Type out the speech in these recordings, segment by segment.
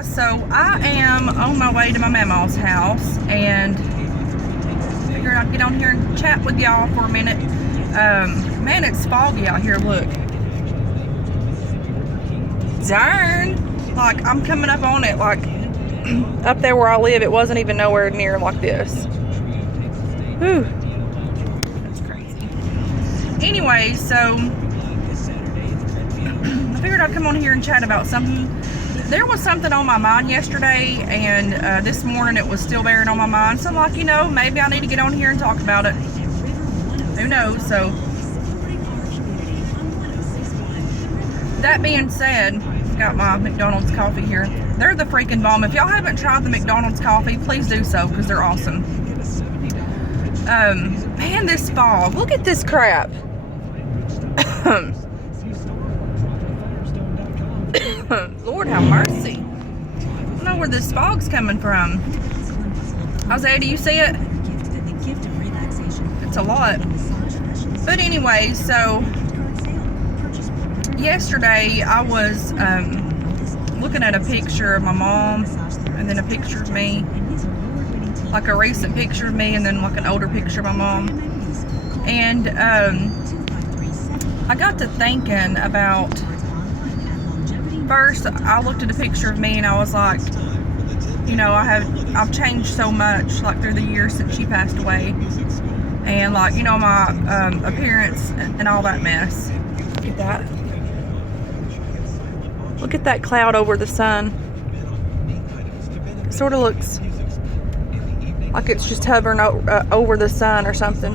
So I am on my way to my mama's house and figured I'd get on here and chat with y'all for a minute. Man, it's foggy out here, look. Darn! Like, I'm coming up on it, like, up there where I live, it wasn't even nowhere near like this. Whew. That's crazy. Anyway, so I figured I'd come on here and chat about something. There was something on my mind yesterday, and this morning it was still bearing on my mind. So I'm like, you know, maybe I need to get on here and talk about it. Who knows? So, that being said, got my McDonald's coffee here. They're the freaking bomb. If y'all haven't tried the McDonald's coffee, please do so, because they're awesome. Man, this fog. Look at this crap. Lord have mercy. I don't know where this fog's coming from. Isaiah, do you see it? It's a lot. But anyway, so yesterday I was looking at a picture of my mom and then a picture of me, like a recent picture of me and then like an older picture of my mom. And I got to thinking about, first I looked at a picture of me and I was like, you know, I've changed so much like through the years since she passed away, and like, you know, my appearance and all that mess. Look at that. Look at that cloud over the sun. It sort of looks like it's just hovering over the sun or something.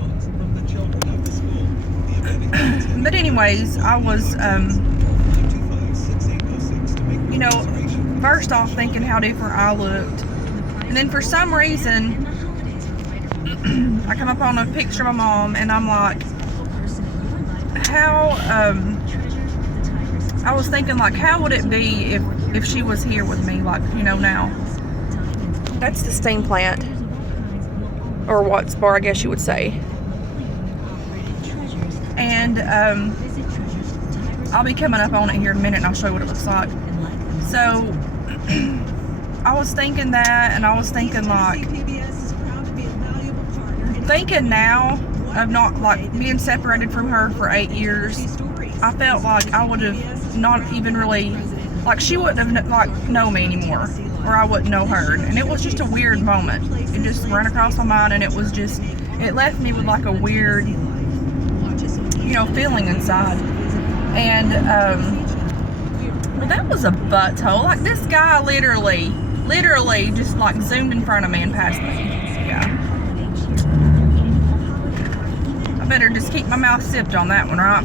But anyways, I was you know, first off thinking how different I looked, and then for some reason I come up on a picture of my mom and I'm like, how I was thinking, like, how would it be if she was here with me, like, you know, now. That's the steam plant, or Watts Bar, I guess you would say. And I'll be coming up on it here in a minute and I'll show you what it looks like. So I was thinking that, and I was thinking, like, thinking now of not, like, being separated from her for 8 years, I felt like I would have not even really, like, she wouldn't have, like, know me anymore, or I wouldn't know her. And it was just a weird moment. It just ran across my mind, and it was just, it left me with like a weird, you know, feeling inside. And well, that was a butthole. Like, this guy literally just like zoomed in front of me and passed me. Yeah. I better just keep my mouth zipped on that one, right?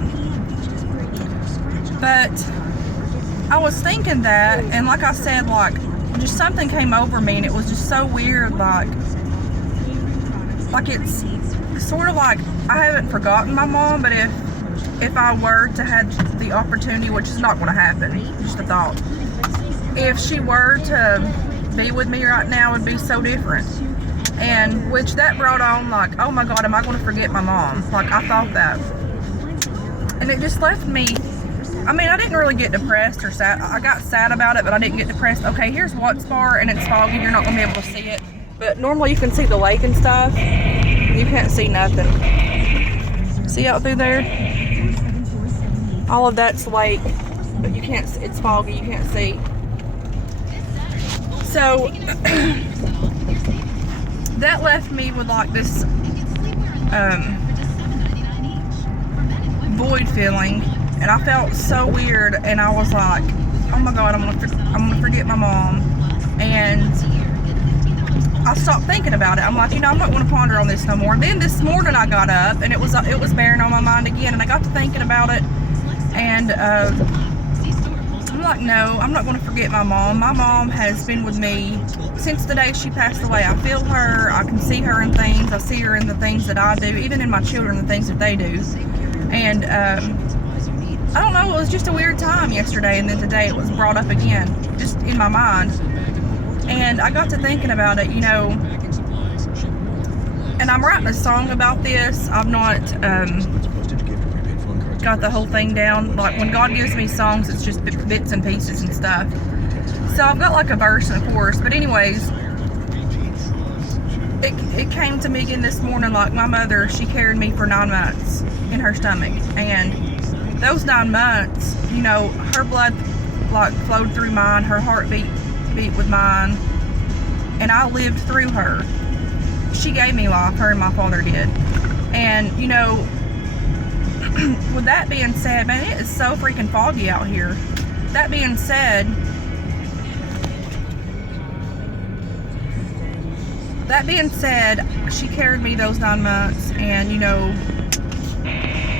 But I was thinking that, and like I said, like, just something came over me, and it was just so weird, like it's sort of like I haven't forgotten my mom, but if I were to have the opportunity, which is not going to happen, just a thought, if she were to be with me right now, it would be so different. And which that brought on, like, oh my God, am I going to forget my mom? Like, I thought that. And it just left me, I mean, I didn't really get depressed or sad. I got sad about it, but I didn't get depressed. Okay, here's Watts Bar, and it's foggy. You're not going to be able to see it. But normally you can see the lake and stuff. You can't see nothing. See out through there? All of that's lake, but you can't, it's foggy, you can't see. So that left me with like this void feeling, and I felt so weird, and I was like, oh my God, I'm gonna forget my mom. And I stopped thinking about it. I'm like, you know, I'm not going to ponder on this no more. And then this morning I got up, and it was bearing on my mind again, and I got to thinking about it, and I'm like, no, I'm not going to forget my mom. My mom has been with me since the day she passed away. I feel her, I can see her in things, I see her in the things that I do, even in my children, the things that they do. And I don't know, it was just a weird time yesterday, and then today it was brought up again, just in my mind. And I got to thinking about it, you know, and I'm writing a song about this. I've not got the whole thing down. Like, when God gives me songs, it's just bits and pieces and stuff. So I've got like a verse and a chorus, but anyways, it came to me again this morning, like my mother, she carried me for 9 months in her stomach, and those 9 months, you know, her blood like flowed through mine, her heartbeat beat with mine, and I lived through her. She gave me life, her and my father did. And you know, with that being said, man, it is so freaking foggy out here. That being said, she carried me those 9 months, and you know,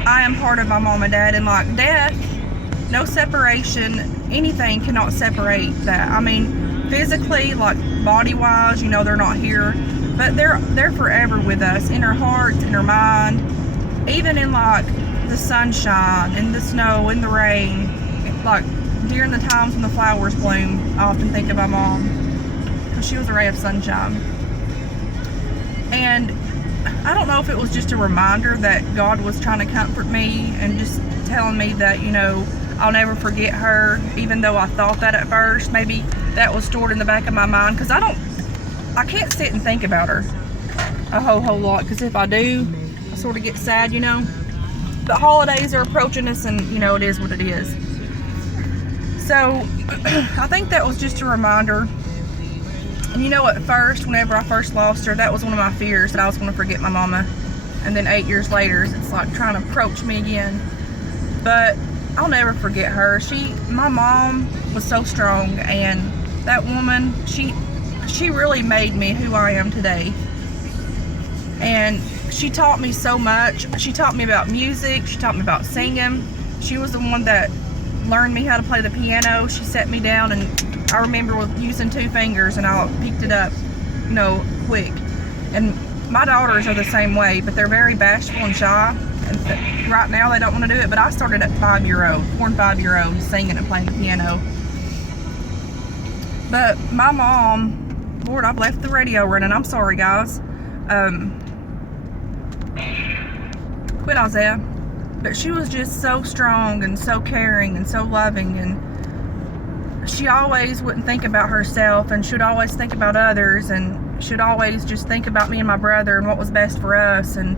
I am part of my mom and dad, and like death, no separation, anything cannot separate that. I mean, physically, like body-wise, you know, they're not here, but they're forever with us, in our hearts, in our mind, even in like the sunshine, in the snow, in the rain, like during the times when the flowers bloom. I often think of my mom, because she was a ray of sunshine. And I don't know if it was just a reminder that God was trying to comfort me and just telling me that, you know, I'll never forget her, even though I thought that at first. Maybe that was stored in the back of my mind, because I can't sit and think about her a whole lot, because if I do, I sort of get sad, you know. The holidays are approaching us, and you know, it is what it is. So I think that was just a reminder. And you know, at first, whenever I first lost her, that was one of my fears, that I was going to forget my mama. And then 8 years later, it's like trying to approach me again. But I'll never forget her. My mom was so strong, and that woman, she really made me who I am today. And she taught me so much. She taught me about music. She taught me about singing. She was the one that learned me how to play the piano. She set me down, and I remember using 2 fingers, and I picked it up, you know, quick. And my daughters are the same way, but they're very bashful and shy. And right now they don't want to do it, but I started at 4 and 5-year-olds singing and playing the piano. But my mom, Lord, I've left the radio running. I'm sorry, guys. Quit, Isaiah. But she was just so strong and so caring and so loving, and she always wouldn't think about herself, and she'd always think about others, and she'd always just think about me and my brother and what was best for us, and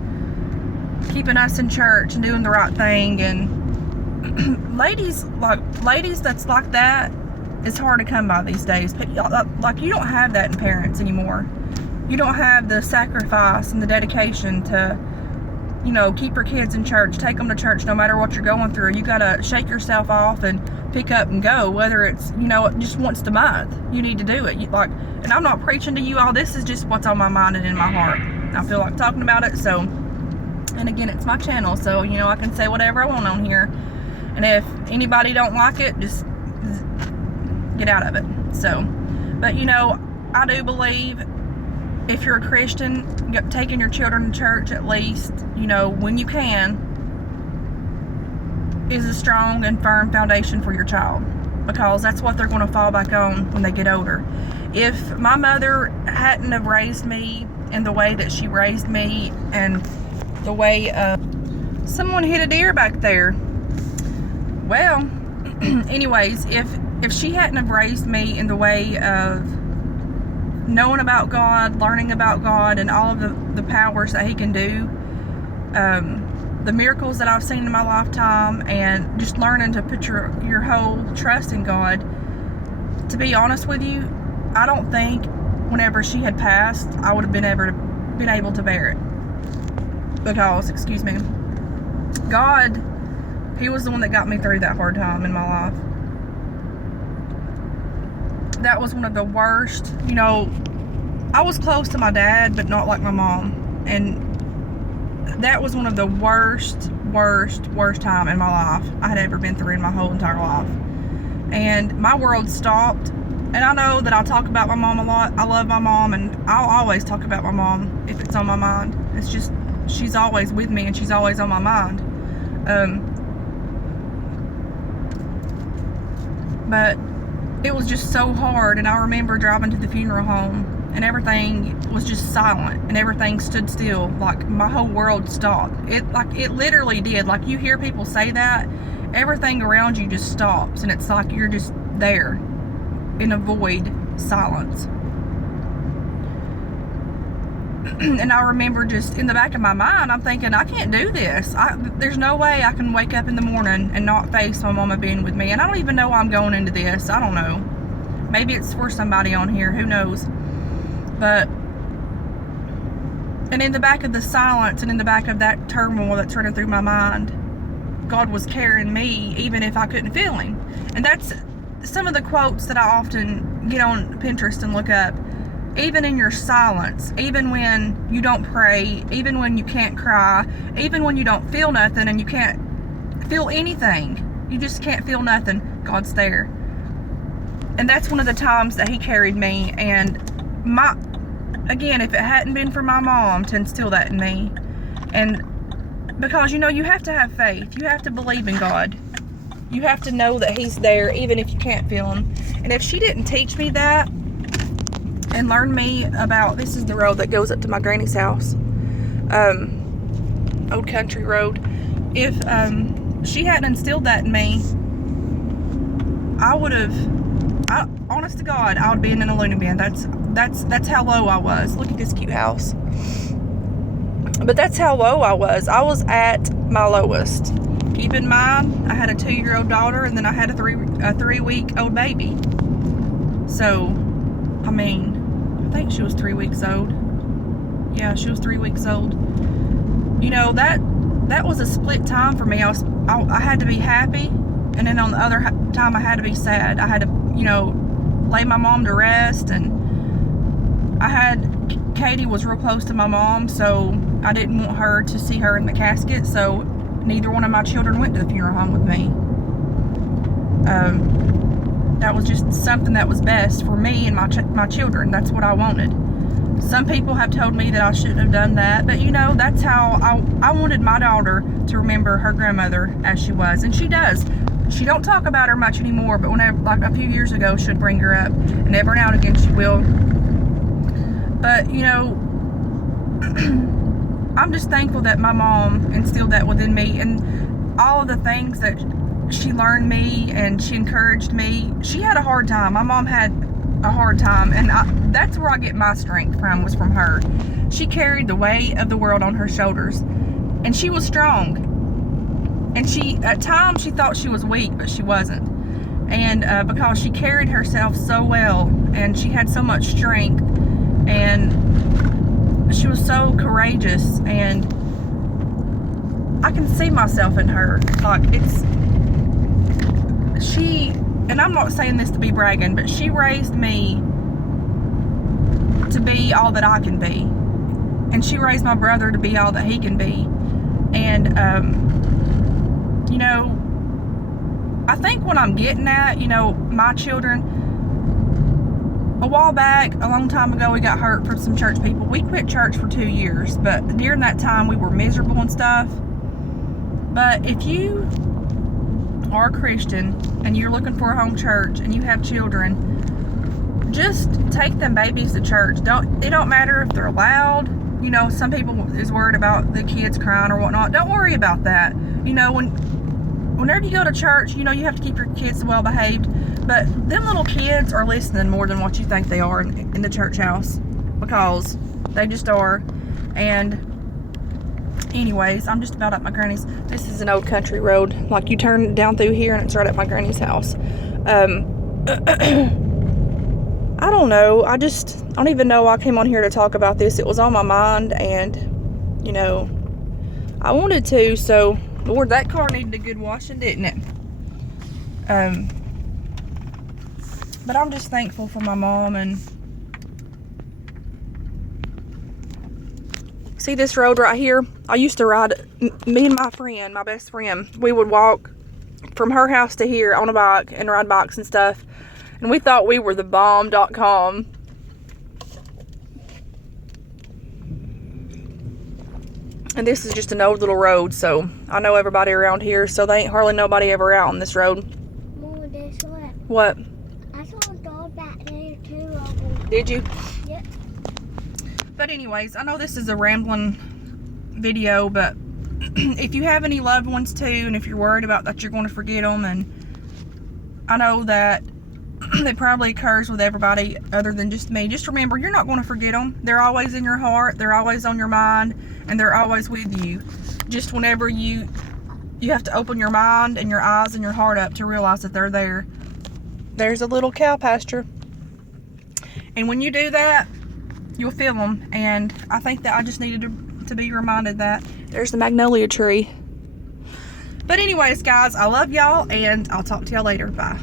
keeping us in church and doing the right thing. And ladies that's like that, it's hard to come by these days. Like, you don't have that in parents anymore. You don't have the sacrifice and the dedication to, you know, keep your kids in church, take them to church no matter what you're going through. You gotta shake yourself off and pick up and go, whether it's, you know, just once a month. You need to do it. And I'm not preaching to you all. This is just what's on my mind and in my heart. I feel like talking about it. So, and again, it's my channel, so, you know, I can say whatever I want on here. And if anybody don't like it, just get out of it. So, but you know, I do believe if you're a Christian, taking your children to church at least, you know, when you can, is a strong and firm foundation for your child, because that's what they're going to fall back on when they get older. If my mother hadn't have raised me in the way that she raised me, and the way someone hit a deer back there, well, anyways, if she hadn't have raised me in the way of knowing about God, learning about God, and all of the powers that He can do, the miracles that I've seen in my lifetime, and just learning to put your whole trust in God, to be honest with you, I don't think whenever she had passed, I would have been able to bear it. Because, excuse me, God, He was the one that got me through that hard time in my life. That was one of the worst, you know, I was close to my dad, but not like my mom. And that was one of the worst time in my life I had ever been through in my whole entire life. And my world stopped. And I know that I talk about my mom a lot. I love my mom, and I'll always talk about my mom if it's on my mind. It's just, she's always with me, and she's always on my mind. But it was just so hard, and I remember driving to the funeral home, and everything was just silent, and everything stood still. Like, my whole world stopped. It literally did. Like, you hear people say that, everything around you just stops, and it's like you're just there. and avoid silence. And I remember just in the back of my mind, I'm thinking, I can't do this. There's no way I can wake up in the morning and not face my mama being with me. And I don't even know why I'm going into this. I don't know. Maybe it's for somebody on here. Who knows? But, and in the back of the silence and in the back of that turmoil that's running through my mind, God was carrying me even if I couldn't feel Him. And that's some of the quotes that I often get on Pinterest and look up. Even in your silence, even when you don't pray, even when you can't cry, even when you don't feel nothing and you can't feel anything, you just can't feel nothing, God's there. And that's one of the times that He carried me. And again, if it hadn't been for my mom to instill that in me, and because you have to have faith, you have to believe in God, you have to know that He's there even if you can't feel Him. And if she didn't teach me that and learn me about, this is the road that goes up to my granny's house, Old Country Road. If she hadn't instilled that in me, honest to God, I would be in an loony bin. That's how low I was. Look at this cute house. But that's how low I was. I was at my lowest. Keep in mind, I had a 2-year-old daughter, and then I had a 3-week-old baby. So, I mean, I think she was 3 weeks old. Yeah, she was 3 weeks old. That was a split time for me. I had to be happy, and then on the other time I had to be sad. I had to, lay my mom to rest, and Katie was real close to my mom, so I didn't want her to see her in the casket, so neither one of my children went to the funeral home with me. That was just something that was best for me and my children. That's what I wanted. Some people have told me that I shouldn't have done that, but that's how I wanted my daughter to remember her grandmother as she was, and she does. She don't talk about her much anymore, but whenever, like a few years ago, she'd bring her up, and every now and again she will. But I'm just thankful that my mom instilled that within me, and all of the things that she learned me and she encouraged me. She had a hard time. My mom had a hard time, and that's where I get my strength from, was from her. She carried the weight of the world on her shoulders, and she was strong. And at times she thought she was weak, but she wasn't. And because she carried herself so well, and she had so much strength, and she was so courageous, and I can see myself in her. And I'm not saying this to be bragging, but she raised me to be all that I can be. And she raised my brother to be all that he can be. And, I think what I'm getting at, my children, a while back, a long time ago, we got hurt from some church people. We quit church for 2 years, but during that time, we were miserable and stuff. But if you are a Christian and you're looking for a home church and you have children, just take them babies to church. It don't matter if they're loud. Some people is worried about the kids crying or whatnot. Don't worry about that. Whenever you go to church, you have to keep your kids well behaved. But them little kids are listening more than what you think they are in the church house, because they just are. And anyways, I'm just about at my granny's. This is an old country road. Like, you turn down through here and it's right at my granny's house. I don't know. I don't even know why I came on here to talk about this. It was on my mind, and, I wanted to. So, Lord, that car needed a good washing, didn't it? But I'm just thankful for my mom. And see this road right here? I used to ride, me and my best friend, we would walk from her house to here on a bike and ride bikes and stuff. And we thought we were the bomb.com. And this is just an old little road, so I know everybody around here, so they ain't hardly nobody ever out on this road. Mom, guess what? What? I saw a dog back there too. Did you? Yep. But anyways, I know this is a rambling video, but if you have any loved ones too, and if you're worried about that you're going to forget them, and I know that that probably occurs with everybody other than just me. Just remember, you're not going to forget them. They're always in your heart. They're always on your mind, and they're always with you. Just whenever you have to open your mind and your eyes and your heart up to realize that they're there. There's a little cow pasture. And when you do that, you'll feel them. And I think that I just needed to be reminded that. There's the magnolia tree. But anyways, guys, I love y'all, and I'll talk to y'all later. Bye.